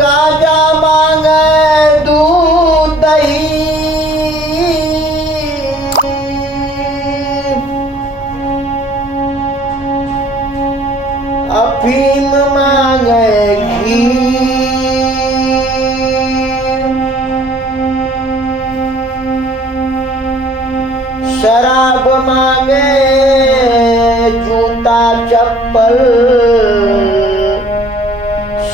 गाजा मांगे दूध दही, अफीम मांगे घी, शराब मांगे जूता चप्पल,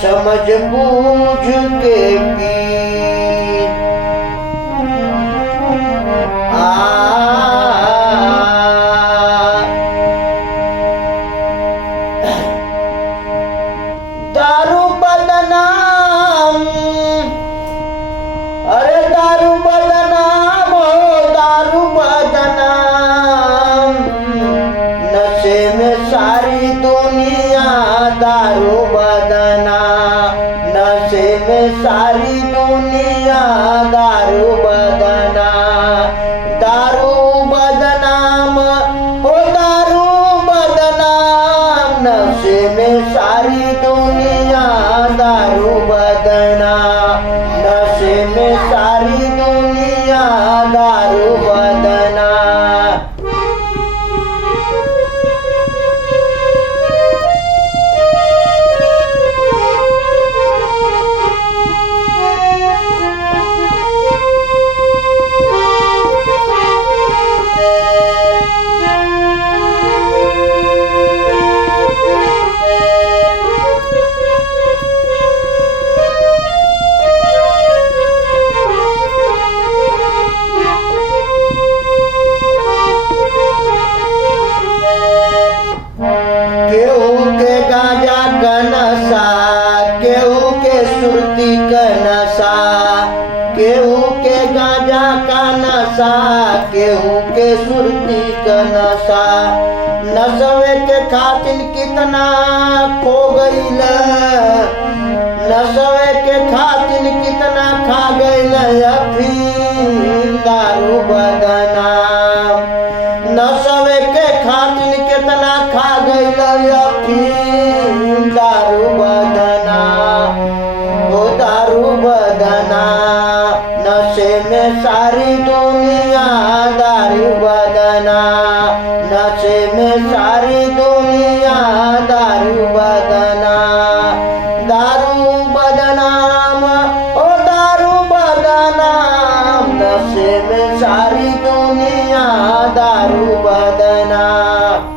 समझ बूझ के पी। दारू बदनाम, अरे दारू बदनाम हो, दारू बदनाम, नशे में सारी दुनिया दारू बदनाम, नशे में सारी दुनिया दारू बदनाम, दारू बदनाम हो, दारू बदनाम, नशे में सारी दुनिया दारू बदनाम, नशे में सारी दुनिया दारू बदनाम। केहू के गांजा का नशा, केहू के सुरती का नशा, केहू के गांजा का नशा, केहू के सुरती का नशा, नशवे के खातिर कितना खो गईल, नशवे के खातिर कितना खा गईल अफीम दारू बदनाम, नशवे के खातिर कितना खा गईल अफीम दारू बदनाम, ओ दारू बदनाम, नशे में सारी दुनिया दारू बदनाम, नशे में सारी दुनिया दारू बदनाम, दारू बदनाम ओ दारू बदनाम, नशे में सारी दुनिया दारू बदनाम।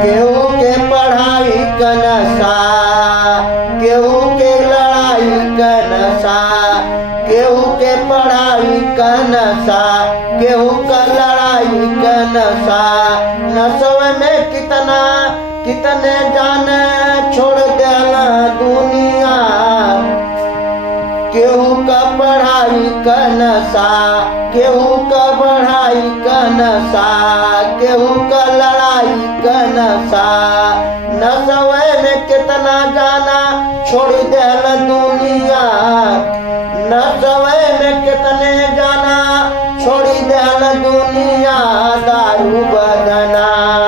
केहू के पढ़ाई का नशा, केहू के लड़ाई का नशा, केहू के पढ़ाई का नशा, केहू का लड़ाई का नशा, नशे में कितना कितने जाने छोड़ देला दुनिया, केहू का पढ़ाई का नशा, केहू का पढ़ाई का नशा, केहू का लड़ाई का नशा, नशे में कितना जाना छोड़ देला दुनिया, नशे में कितने जाना छोड़ देला दुनिया दारू बदनाम।